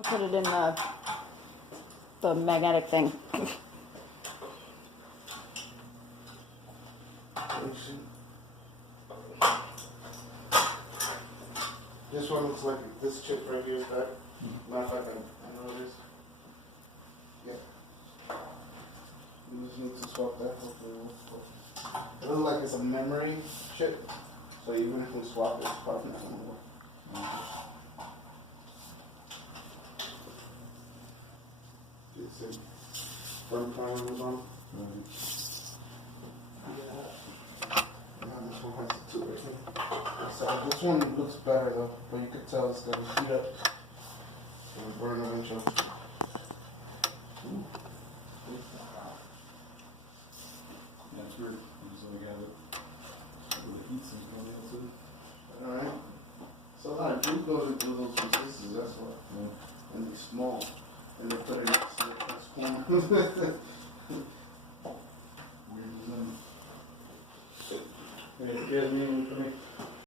I put it in the magnetic thing. This one looks like this chip right here is that. Matter of fact, I know it is. Yeah. You just need to swap that. It looks like it's a memory chip, so even if we swap it, it's probably not going to work. It's in front primer was on. This one has the two right here. So this one looks better though, but you could tell it's gonna heat up and burn eventually. Yeah, it's weird. So we got it. The heat sinks going into it. Alright. Sometimes food goes into those resistors, that's why. Yeah. And they're small. And they put it next to the corner. Weird design. Any kids meeting for me?